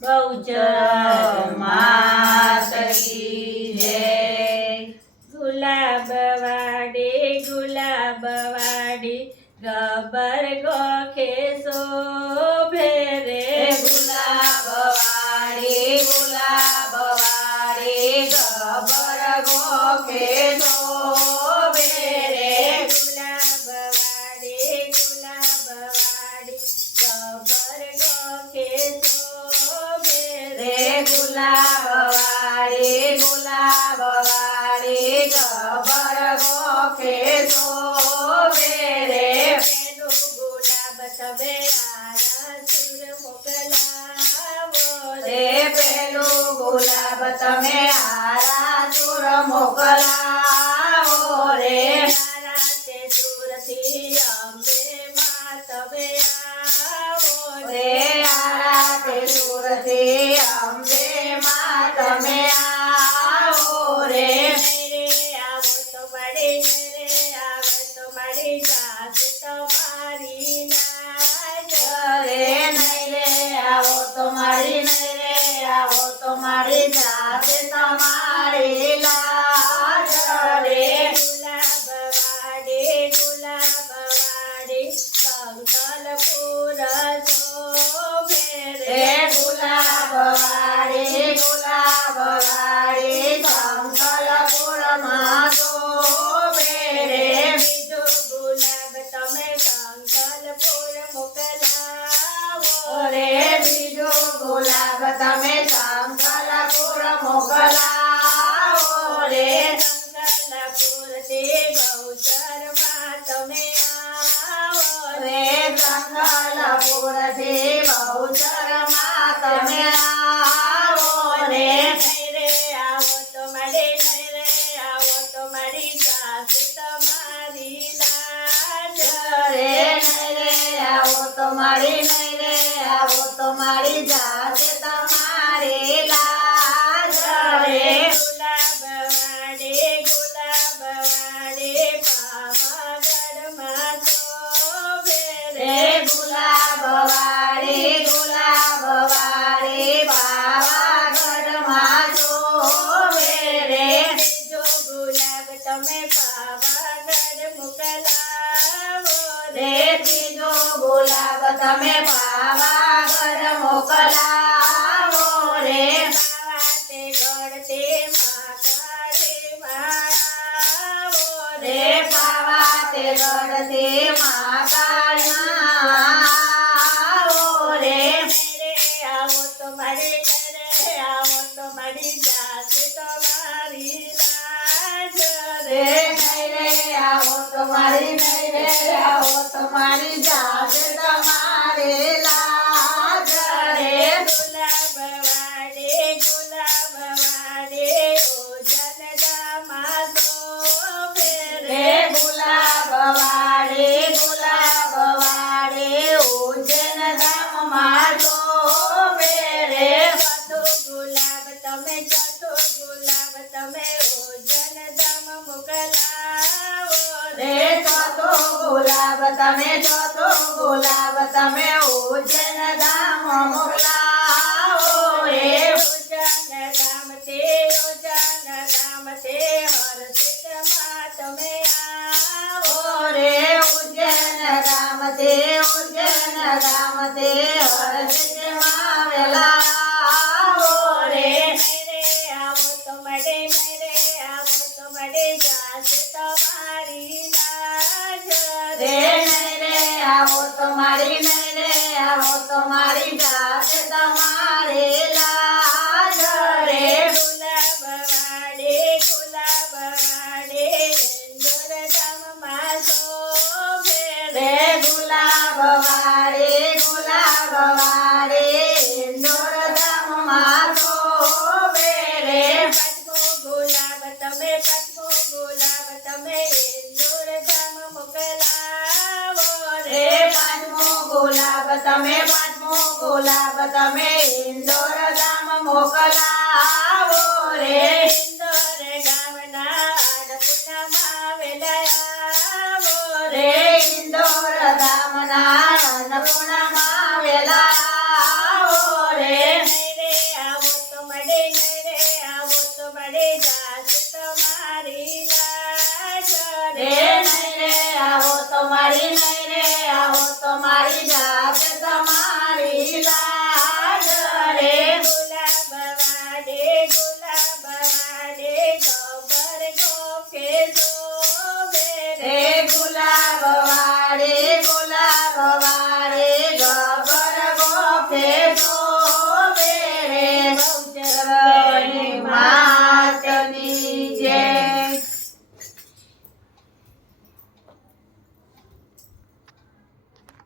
બહુચર માત કી જય। ગુલાબ વાડી ગબર ગોખે શોભે રે। ગુલાબ વાડી ગબર ગોખે શોભે રે। ગુલાબ વાડી ગબર ગોખે શોભે રે। ગુલાબ વાડી ગબર ગોખે શોભે રે। પેલું ગુલાબ તમે આરાસુર મોકલાવો રે। પેલું ગુલાબ તમે આરાસુર મોકલાવો રે। મારા તે સુરથી અંબે માં તમે આવો રે આરાતે સુરથી અંબે માં તમે આવો રે। આવો તો મારી જાત તમારી લાજ રે નહીં રે આવો તો મારી નહીં રે આવો તો મારી જાતે તમારી લાજ રે। ગુલાબ વાડી સંકલપુર શોભે રે। ગુલાબ વાડી સંકલપુર માં શોભે રે। બીજો ગુલાબ તમે સંકલપુર મોકલાવો રે બીજો ગુલાબ તમે સંકલપુર મોકલાવો રે। સંકલપુરથી બહુચરમાં તમે આવો રે સંકલપુરથી બહુચરમાં તમે આવો રે। આવો તો મારી સાસ તમારી લાજ રે નહીં રે આવો તો મારી નહીં રે આવો તો મારી જાતે તમારી લાજ રે। ગુલાબ વાડી પાવાગઢમાં શોભે રે। ગુલાબ વાડી પાવાગઢમાં શોભે રે। બીજો ગુલાબ તમે પાવાગઢ મોકલાવો રે ત્રીજો ગુલાબ તમે પાવાગઢ મોકલાવો રે। પાવાતે ગળતે મહાકાળી આવો રે પાવાતે ગઢતે મહાકાળમાં આવો રે। આવો તો મારી જાત તમારી લાજ રે નહીં રે આવો તો મારી નહીં રે આવો તો મારી જાતે તમારી લાજ રે। ગુલાબ વાડી ઓજન દામા શોભે રે। ગુલાબ વાડી ઉજ્જૈન ધામમાં શોભે રે। ચોથો ગુલાબ તમે ઓજન દામ મોકલાવો રે ચોથો ગુલાબ તમે ઉજ્જૈન ધામ મોકલાવો રે। ઓજન ગામતે હરસિદ્ધમાં તમે આવો રે ઉજ્જૈન ગામતે હરસિદ્ધમાં વેલા આવો રે। આવો તો મળે જાત તમારી લાજ રે નહીં રે આવો તો મારી નહીં રે આવો તો મારી જાતે તમારી લાજ રે। ગુલાબ વાડી ઇન્દોર ધામમાં શોભે રે ગુલાબ વાડી ઇન્દોર ધામમાં શોભે રે। પાંચમો ગુલાબ તમે ઇન્દોર ધામ મોકલાવો રે પાંચમો ગુલાબ તમે